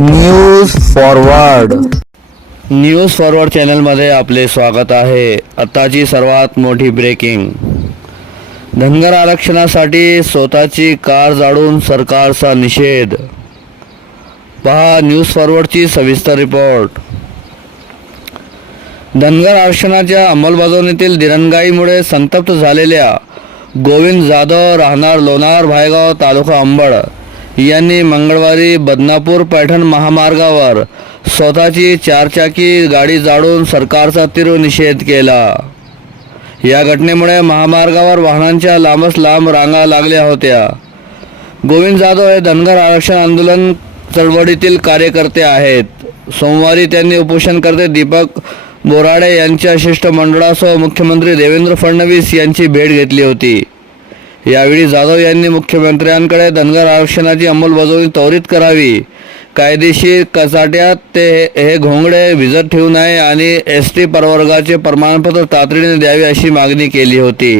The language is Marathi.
न्यूज फॉरवर्ड न्यूज फॉरवर्ड चॅनलमध्ये आपले स्वागत आहे. आताची सर्वात मोठी ब्रेकिंग धनगर आरक्षणासाठी स्वतःची कार जाळून सरकारचा निषेध. पहा न्यूज फॉरवर्डची सविस्तर रिपोर्ट धनगर आरक्षणाच्या अंमलबजावणीतील दिरंगाईमुळे संतप्त झालेल्या गोविंद जाधव राहणार लोणार भायगाव तालुका अंबड. यांनी मंगळवारी बदनापूर पैठण महामार्गावर स्वतःची चारचाकी गाडी जाळून सरकारचा तीव्र निषेध केला. या घटनेमुळे महामार्गावर वाहनांच्या लांबच लांब रांगा लागल्या होत्या. गोविंद जाधव हे धनगर आरक्षण आंदोलन चळवळीतील कार्यकर्ते आहेत. सोमवारी त्यांनी उपोषणकर्ते दीपक बोराडे यांच्या शिष्टमंडळासह मुख्यमंत्री देवेंद्र फडणवीस यांची भेट घेतली होती. यावेळी जाधव यांनी मुख्यमंत्र्यांकडे धनगर आरक्षणाची अंमलबजावणी त्वरित करावी. कायदेशीर कचाट्यात ते हे घोंगडे भिजत ठेवू नये आणि एस टी प्रवर्गाचे प्रमाणपत्र तातडीने द्यावे अशी मागणी केली होती.